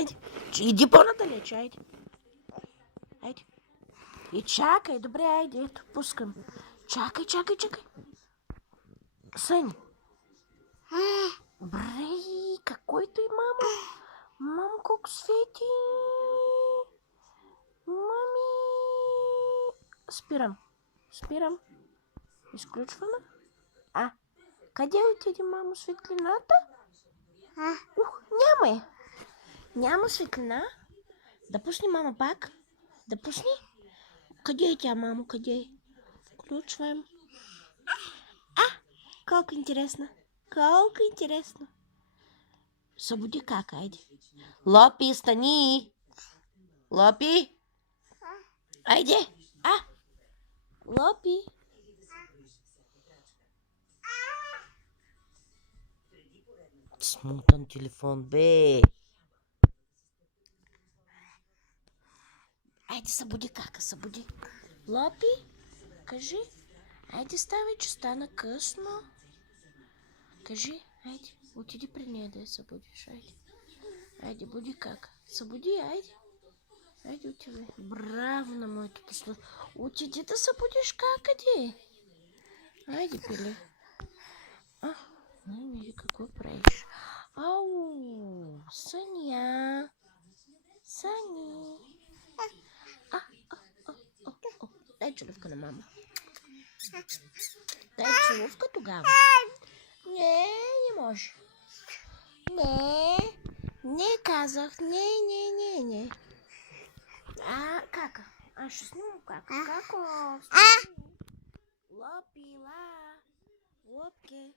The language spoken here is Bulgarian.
Айде. Иди по-надалеч, айде. Айде. И чакай, добре, айде, ето, пускам. Чакай. Съни. Брей, какой-то и мама. Мам, как свети. Мами. Спирам. Изключваме. Къде отиде, мамо, светлината? Няма я. Няма светлина. Да пусни, мама, пак. Да пусни. Къде е тя, мамо, къде е? Включвам. Колко интересно. Събуди как, айде. Лопи, стани. Лопи. Айде. Лопи. Смутан телефон, бе. Айде, събуди кака, събуди. Лопи, кажи. Айде, ставай, че стана късно. Кажи, айде, отиди при нея да я събудиш, айде. Айде, буди кака. Събуди, айде. Айде, отивай. Браво на моето послушание. Отиди да събудиш кака, ди. Айде, пиле. Не, какво правиш? Ау, Съня. Съни. Дай целувка на мама. Дай целувка тогава. Не може. Не казах. Не. Кака. Аз ще снимам кака. Како? Лопи, лопки.